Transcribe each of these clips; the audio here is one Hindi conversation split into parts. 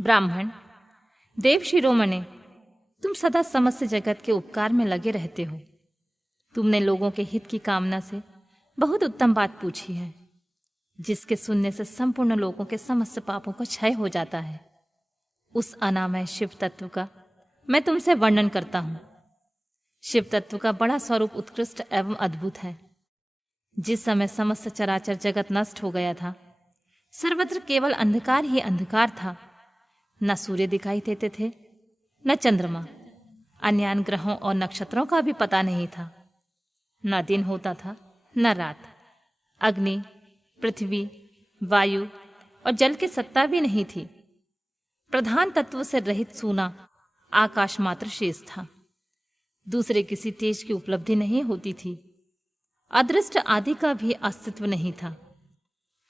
ब्राह्मण, देव शिरोमणे, तुम सदा समस्त जगत के उपकार में लगे रहते हो। तुमने लोगों के हित की कामना से बहुत उत्तम बात पूछी है, जिसके सुनने से संपूर्ण लोगों के समस्त पापों का क्षय हो जाता है। उस अनामय शिव तत्व का मैं तुमसे वर्णन करता हूं। शिव तत्व का बड़ा स्वरूप उत्कृष्ट एवं अद्भुत है। जिस समय समस्त चराचर जगत नष्ट हो गया था, सर्वत्र केवल अंधकार ही अंधकार था। न सूर्य दिखाई देते थे, न चंद्रमा, अन्य ग्रहों और नक्षत्रों का भी पता नहीं था। न दिन होता था न रात। अग्नि, पृथ्वी, वायु और जल की सत्ता भी नहीं थी। प्रधान तत्व से रहित सूना आकाश मात्र शेष था। दूसरे किसी तेज की उपलब्धि नहीं होती थी। अदृष्ट आदि का भी अस्तित्व नहीं था।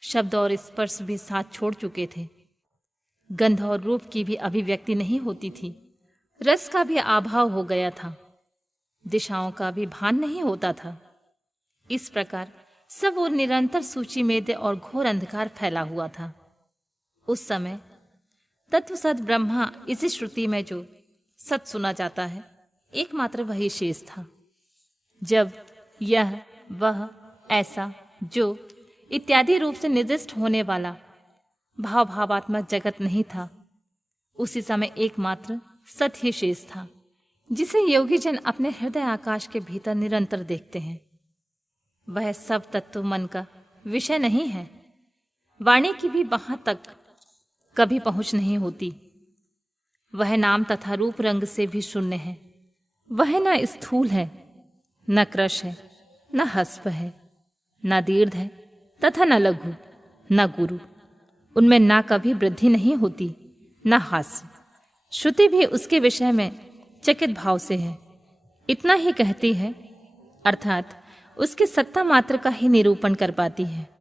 शब्द और स्पर्श भी साथ छोड़ चुके थे। गंध और रूप की भी अभिव्यक्ति नहीं होती थी। रस का भी अभाव हो गया था। दिशाओं का भी भान नहीं होता था। इस प्रकार सब और निरंतर सूची मेद और घोर अंधकार फैला हुआ था। उस समय तत्वसद ब्रह्मा, इसी श्रुति में जो सत सुना जाता है, एकमात्र वही शेष था। जब यह, वह, ऐसा, जो इत्यादि रूप से निर्दिष्ट होने वाला भावात्मक जगत नहीं था, उसी समय एकमात्र सत ही शेष था, जिसे योगी जन अपने हृदय आकाश के भीतर निरंतर देखते हैं। वह सब तत्व मन का विषय नहीं है। वाणी की भी वहां तक कभी पहुंच नहीं होती। वह नाम तथा रूप रंग से भी शून्य है। वह न स्थूल है, न कृश है, न हस्व है, न दीर्घ है तथा न लघु, न गुरु। उनमें ना कभी वृद्धि नहीं होती, न हास्य। श्रुति भी उसके विषय में चकित भाव से है। इतना ही कहती है, अर्थात उसकी सत्ता मात्र का ही निरूपण कर पाती है।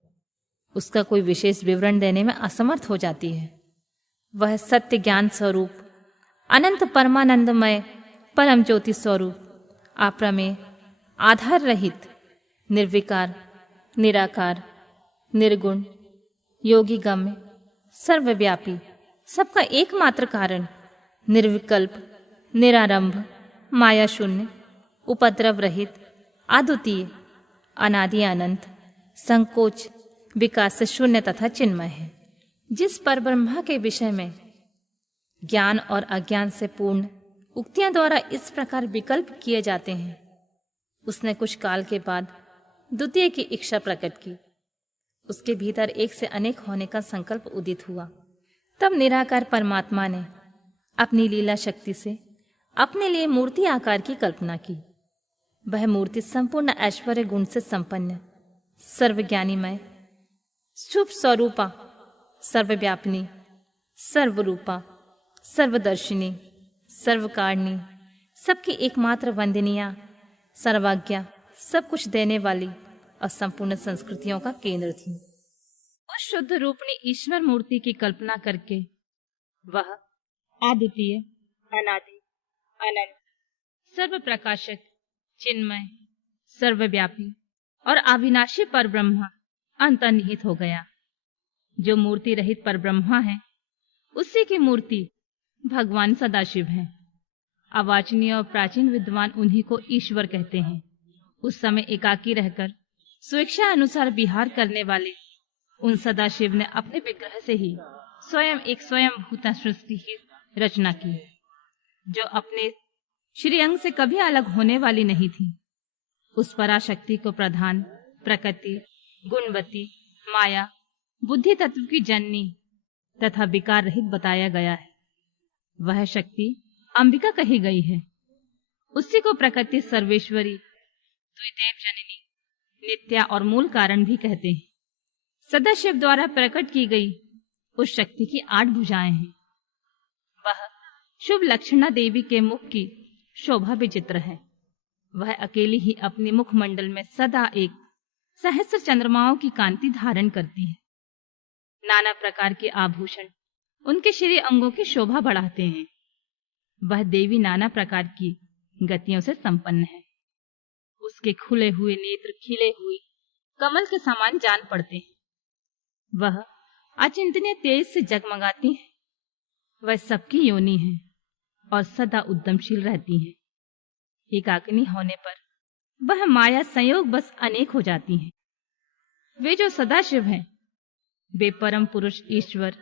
उसका कोई विशेष विवरण देने में असमर्थ हो जाती है। वह सत्य ज्ञान स्वरूप, अनंत परमानंदमय परम ज्योति स्वरूप, अप्रमेय, आधार रहित, निर्विकार, निराकार, निर्गुण, योगी गम्य, सर्वव्यापी, सबका एकमात्र कारण, निर्विकल्प, निरारंभ, माया शून्य, उपद्रव रहित, अद्वितीय, अनादि अनंत, संकोच विकास से शून्य तथा चिन्मय है। जिस परब्रह्मा के विषय में ज्ञान और अज्ञान से पूर्ण उक्तियां द्वारा इस प्रकार विकल्प किए जाते हैं, उसने कुछ काल के बाद द्वितीय की इच्छा प्रकट की। उसके भीतर एक से अनेक होने का संकल्प उदित हुआ। तब निराकार परमात्मा ने अपनी लीला शक्ति से अपने लिए मूर्ति आकार की कल्पना की। वह मूर्ति संपूर्ण ऐश्वर्य गुण से संपन्न, सर्वज्ञानीमय, शुभ स्वरूपा, सर्वव्यापिनी, सर्वरूपा, सर्वदर्शिनी, सर्वकारिणी, सबकी एकमात्र वंदनीया, सर्वज्ञा, सब कुछ देने वाली और संपूर्ण संस्कृतियों का केंद्र थी। उस शुद्ध रूपणी ईश्वर मूर्ति की कल्पना करके वह अद्वितीय, अनादि, अनंत, सर्व प्रकाशक, चिन्मय, सर्वव्यापी और अविनाशी परब्रह्मा अंतर्निहित हो गया। जो मूर्ति रहित परब्रह्मा है, उसी की मूर्ति भगवान सदाशिव है। अवाचनीय और प्राचीन विद्वान उन्हीं को ईश्वर कहते हैं। उस समय एकाकी रहकर स्वेच्छा अनुसार विहार करने वाले उन सदाशिव ने अपने विग्रह से ही स्वयं एक स्वयंभूता सृष्टि की रचना की, जो अपने श्रीअंग से कभी अलग होने वाली नहीं थी। उस पराशक्ति को प्रधान, प्रकृति, गुणवती, माया, बुद्धि तत्व की जननी तथा विकार रहित बताया गया है। वह शक्ति अंबिका कही गई है। उसी को प्रकृति सर्वेश्वरी, द्विदेव जननी, नित्या और मूल कारण भी कहते हैं। सदाशिव द्वारा प्रकट की गई उस शक्ति की 8 भुजाएं हैं। वह शुभ लक्षणा देवी के मुख की शोभा विचित्र है। वह अकेली ही अपने मुखमंडल में सदा एक सहस्र चंद्रमाओं की कांति धारण करती है। नाना प्रकार के आभूषण उनके श्री अंगों की शोभा बढ़ाते हैं। वह देवी नाना प्रकार की गतियों से संपन्न है। उसके खुले हुए नेत्र खिले हुए कमल के समान जान पड़ते हैं। वह अचिंतनीय तेज से जगमगाती है। वह सबकी योनि है और सदा उद्यमशील रहती हैं। एकाकिनी होने पर वह माया संयोग बस अनेक हो जाती हैं। वे जो सदाशिव हैं, वे परम पुरुष ईश्वर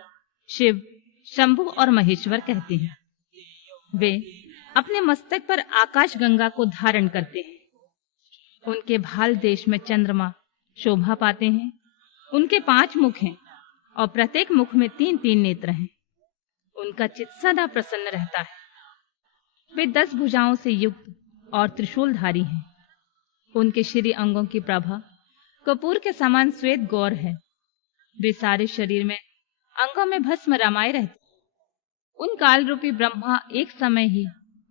शिव, शंभु और महेश्वर कहते हैं। वे अपने मस्तक पर आकाश गंगा को धारण करते हैं। उनके भाल देश में चंद्रमा शोभा पाते हैं। उनके 5 मुख हैं और प्रत्येक मुख में 3-3 नेत्र हैं। उनका चित्त सदा प्रसन्न रहता है। वे 10 भुजाओं से युक्त और त्रिशूलधारी हैं। उनके श्री अंगों की प्रभा कपूर के समान श्वेत गौर है। वे सारे शरीर में अंगों में भस्म रमाए रहते। उन काल रूपी ब्रह्मा एक समय ही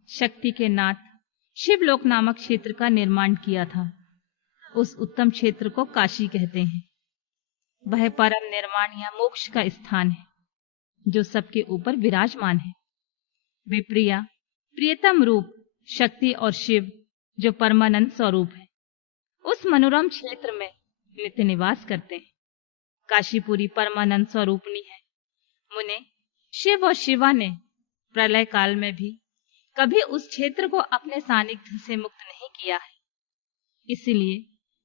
शक्ति के नाथ शिवलोक नामक क्षेत्र का निर्माण किया था। उस उत्तम क्षेत्र को काशी कहते हैं। वह परम निर्वाण या मोक्ष का स्थान है जो सबके ऊपर विराजमान है। वे प्रिया, प्रियतम रूप, शक्ति और शिव जो परमानंद स्वरूप है, उस मनोरम क्षेत्र में नित्य निवास करते हैं। काशीपुरी परमानंद स्वरूपनी है। मुने, शिव और शिवा ने प्रलय काल में भी कभी उस क्षेत्र को अपने सानिध्य से मुक्त नहीं किया है। इसलिए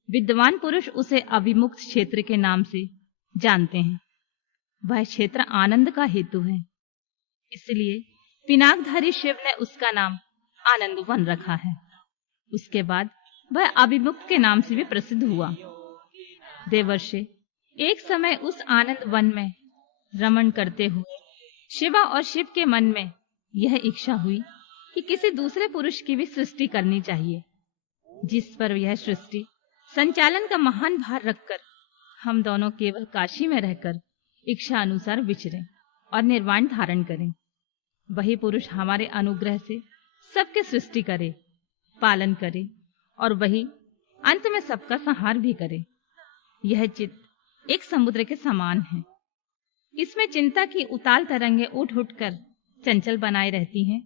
विद्वान पुरुष उसे अविमुक्त क्षेत्र के नाम से जानते हैं। वह क्षेत्र आनंद का हेतु है। इसलिए पिनाकधारी शिव ने उसका नाम आनंद वन रखा है। उसके बाद वह अविमुक्त के नाम से भी प्रसिद्ध हुआ। देवर्षि एक समय उस आनंद वन में रमण करते हुए शिवा और शिव के मन में यह इच्छा हुई कि किसी दूसरे पुरुष की भी सृष्टि करनी चाहिए, जिस पर यह सृष्टि संचालन का महान भार रखकर हम दोनों केवल काशी में रहकर इच्छा अनुसार विचरें और निर्वाण धारण करें। वही पुरुष हमारे अनुग्रह से सबके सृष्टि करे, पालन करे और वही अंत में सबका संहार भी करे। यह चित्त एक समुद्र के समान है। इसमें चिंता की उताल तरंगे उठ उठकर चंचल बनाए रहती हैं।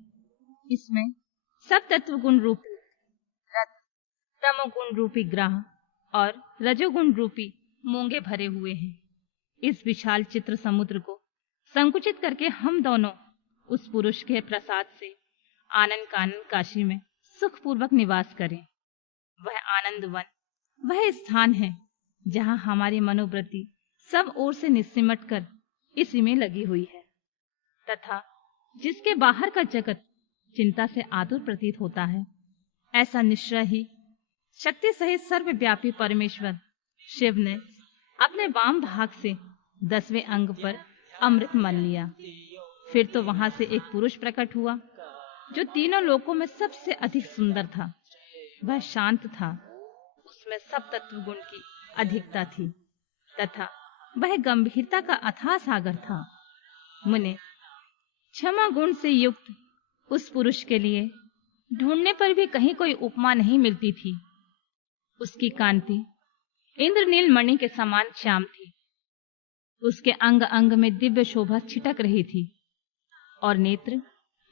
इसमें सब तत्व गुण रूपी रथ, तमोगुण रूपी ग्रह और रजोगुण रूपी मूंगे भरे हुए हैं। इस विशाल चित्र समुद्र को संकुचित करके हम दोनों उस पुरुष के प्रसाद से आनंद कानन काशी में सुखपूर्वक निवास करें। वह आनंद वन वह स्थान है जहां हमारी मनोवृत्ति सब ओर से निस्सिमट कर इसी में लगी हुई है, तथा जिसके बाहर का जगत चिंता से आतुर प्रतीत होता है। ऐसा निश्चय ही शक्ति सहित सर्वव्यापी परमेश्वर शिव ने अपने वाम भाग से 10वें अंग पर अमृत मल लिया। फिर तो वहां से एक पुरुष प्रकट हुआ जो तीनों लोकों में सबसे अधिक सुंदर था। वह शांत था, उसमें सब तत्व गुण की अधिकता थी तथा वह गंभीरता का अथाह सागर था। मुने, क्षमा गुण से युक्त उस पुरुष के लिए ढूंढने पर भी कहीं कोई उपमा नहीं मिलती थी। उसकी कांति इंद्रनील मणि के समान श्याम थी। उसके अंग अंग में दिव्य शोभा छिटक रही थी और नेत्र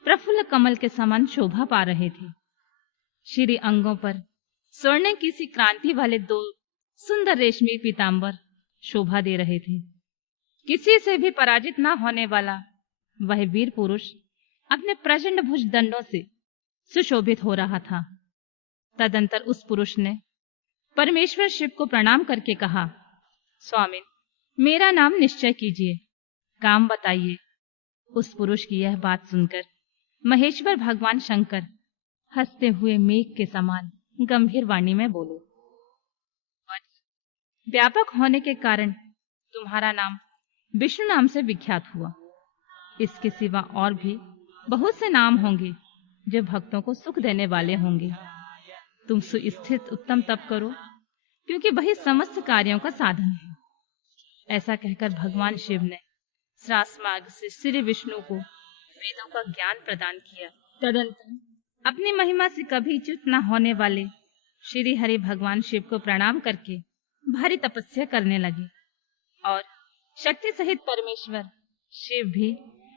प्रफुल्ल कमल के समान शोभा पा रहे थे। श्री अंगों पर स्वर्ण की सी क्रांति वाले 2 सुंदर रेशमी पीतांबर शोभा दे रहे थे। किसी से भी पराजित न होने वाला वह वीर पुरुष अपने प्रचंड भुज दंडों से सुशोभित हो रहा था। तदंतर उस पुरुष ने परमेश्वर शिव को प्रणाम करके कहा, स्वामी, मेरा नाम निश्चय कीजिए, काम बताइए। उस पुरुष की यह बात सुनकर महेश्वर भगवान शंकर हंसते हुए मेघ के समान गंभीर वाणी में बोले, व्यापक होने के कारण तुम्हारा नाम विष्णु नाम से विख्यात हुआ। इसके सिवा और भी बहुत से नाम होंगे जो भक्तों को सुख देने वाले होंगे। तुम सुस्थित उत्तम तप करो, क्योंकि वही समस्त कार्यों का साधन है। ऐसा कहकर भगवान शिव ने श्रास मार्ग से श्री विष्णु को वेदों का ज्ञान प्रदान किया। तदंतर अपनी महिमा से कभी च्युत न होने वाले श्री हरि भगवान शिव को प्रणाम करके भारी तपस्या करने लगे और शक्ति सहित परमेश्वर शिव भी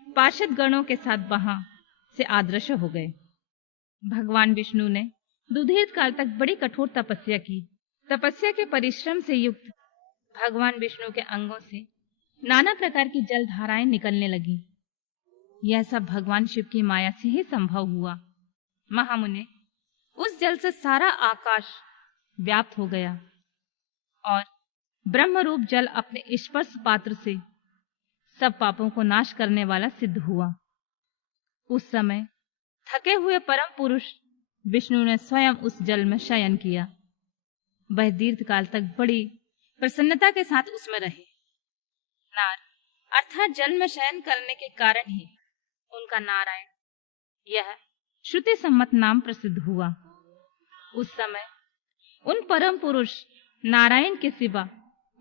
पार्षद गणों के साथ वहां से अदृश्य हो गए। भगवान विष्णु ने सुदीर्घ काल तक बड़ी कठोर तपस्या की। तपस्या के परिश्रम से युक्त भगवान विष्णु के अंगों से नाना प्रकार की जल धाराएं निकलने लगी। यह सब भगवान शिव की माया से ही संभव हुआ। महामुने, उस जल से सारा आकाश व्याप्त हो गया और ब्रह्मरूप जल अपने स्पर्श पात्र से सब पापों को नाश करने वाला सिद्ध हुआ। उस समय थके हुए परम पुरुष विष्णु ने स्वयं उस जल में शयन किया। वह दीर्घ काल तक बड़ी प्रसन्नता के साथ उसमें रहे। नार अर्थात जल में शयन करने के कारण ही उनका नारायण, यह श्रुति सम्मत नाम प्रसिद्ध हुआ। उस समय उन परम पुरुष नारायण के सिवा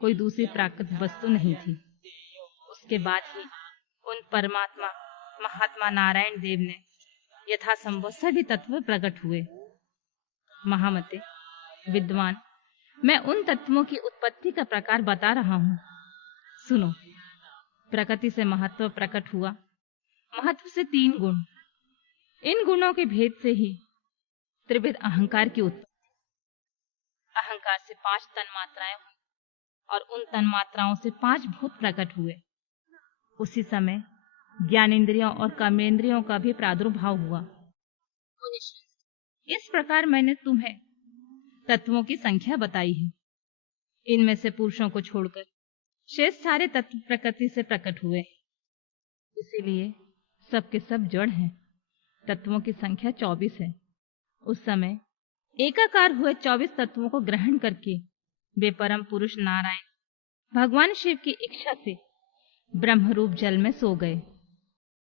कोई दूसरी प्राकृत वस्तु नहीं थी। उसके बाद ही उन परमात्मा महात्मा नारायण देव ने यथासंभव सभी तत्व प्रकट हुए। महामते, विद्वान, मैं उन तत्वों की उत्पत्ति का प्रकार बता रहा हूं। सुनो। प्रकृति से महत्व प्रकट हुआ। महत्व से 3 गुण। इन गुणों के भेद से ही त्रिविध अहंकार की उत्पत्ति। अहंकार से 5 तन्मात्राएं हुई और उन तन्मात्राओं से 5 भूत प्रकट हुए। उसी समय ज्ञानेंद्रियों और कर्मेंद्रियों का भी प्रादुर्भाव हुआ। इस प्रकार मैंने तुम्हें तत्वों की संख्या बताई है। इनमें से पुरुषों को छोड़कर शेष सारे तत्व प्रकृति से प्रकट हुए, इसीलिए सबके सब जड़ हैं। तत्वों की संख्या 24 है। उस समय एकाकार हुए 24 तत्वों को ग्रहण करके वे परम पुरुष नारायण भगवान शिव की इच्छा से ब्रह्मरूप जल में सो गए।